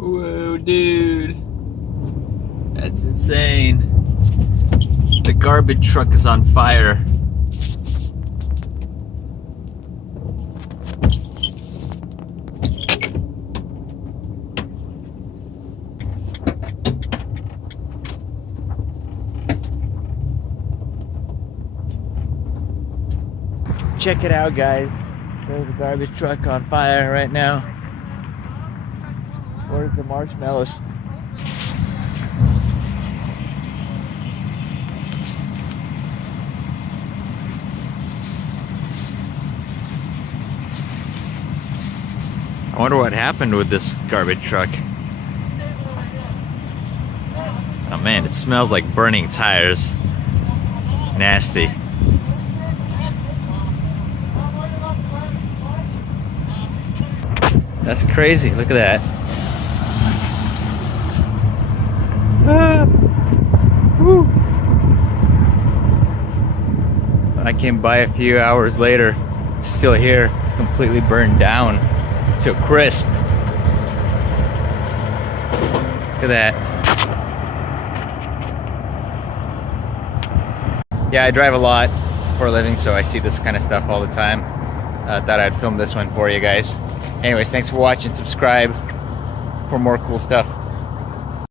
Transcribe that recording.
Whoa, dude. That's insane. The garbage truck is on fire. Check it out, guys. There's a garbage truck on fire right now. Where's the marshmallows? I wonder what happened with this garbage truck. Oh man, it smells like burning tires. Nasty. That's crazy, look at that. I came by a few hours later, it's still here. It's completely burned down to a crisp. Look at that. Yeah, I drive a lot for a living, so I see this kind of stuff all the time. Thought I'd film this one for you guys. Anyways, thanks for watching. Subscribe for more cool stuff.